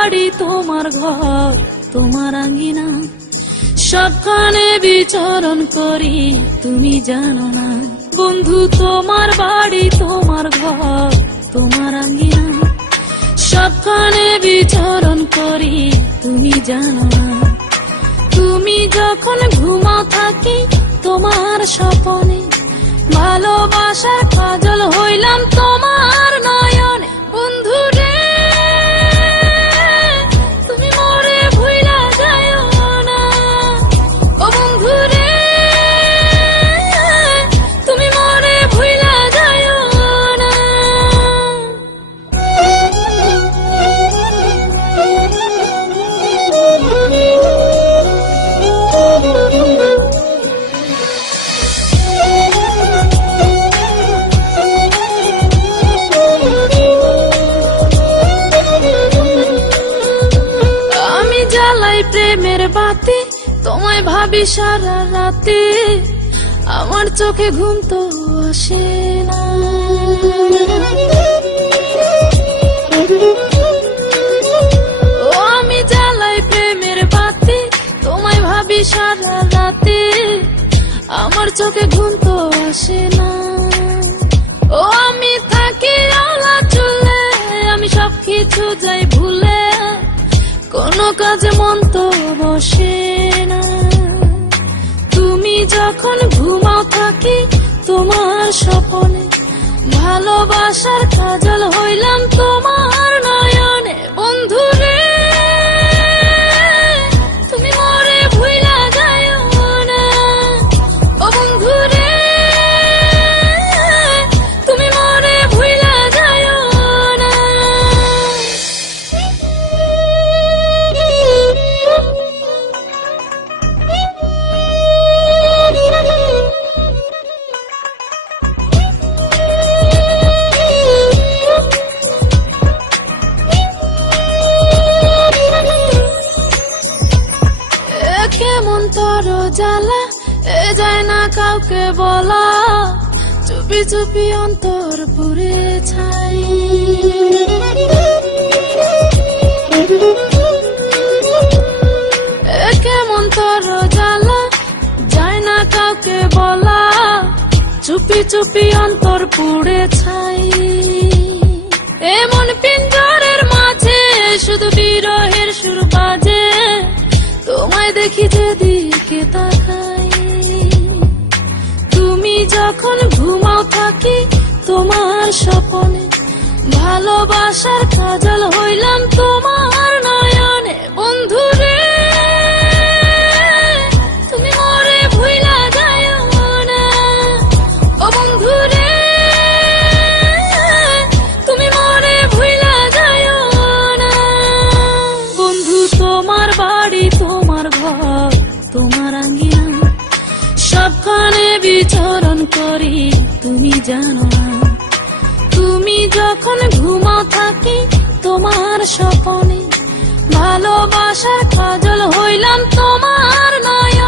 বাড়ি তোমার ঘর তোমার আঙ্গিনা, সবখানে বিচরণ করি তুমি জানো না। বন্ধু তোমার বাড়ি তোমার ঘর তোমার আঙ্গিনা, সবখানে বিচরণ করি তুমি জানো না। তুমি যখন ঘুমাও থাকি তোমার স্বপনে, ভালোবাসার কাজল হইলাম তোমার নয়নে। বন্ধু রে তুমি মরে ভুইলা যাও না, ও বন্ধু রে তুমি মরে ভুইলা যাও না। প্রেমের বাতি তোমায় ভাবি সারা রাতে, আমার চোখে ঘুম তো আসে না। ও আমি জ্বালাই প্রেমের বাতি তোমায় ভাবি সারা রাতে, আমার চোখে ঘুম তো আসে না। ও আমি থাকি আলা চুলে, আমি সবকিছু যাই ভুলে, কোনো কাজে মন তো বসে না। তুমি যখন ঘুমাও থাকি তোমার স্বপনে, ভালোবাসার কাজল হইলাম তোমার নয়নে। বন্ধু রে তুমি মরে ভুইলা যাও না, ও বন্ধু রে তুমি মরে ভুইলা যাও না। কেমন তোর জ্বালা এ যায় না কাউকে বলা, চুপি চুপি অন্তর পুড়ে ছাই। কেমন তোর জ্বালা যায় না কাউকে বলা, চুপি চুপি অন্তর পুড়ে ছাই। এমন পিঞ্জরের মাঝে শুধু বিরহের সুর বাজে, তোমায় দেখি যেদিকে তাকাই। তুমি যখন ঘুমাও থাকি তোমার স্বপনে, ভালোবাসার কাজল হইলাম তোমার নয়নে। বন্ধু রে তুমি মরে ভুইলা যাও না, ও বন্ধু রে তুমি মরে ভুইলা যাও না। বন্ধু তোমার বাড়ি তোমার ঘর তোমার আঙ্গিনা, সবখানে বিচরণ করি তুমি জানো না। তুমি যখন ঘুমাও থাকি তোমার স্বপনে, ভালোবাসার কাজল হইলাম তোমার নয়।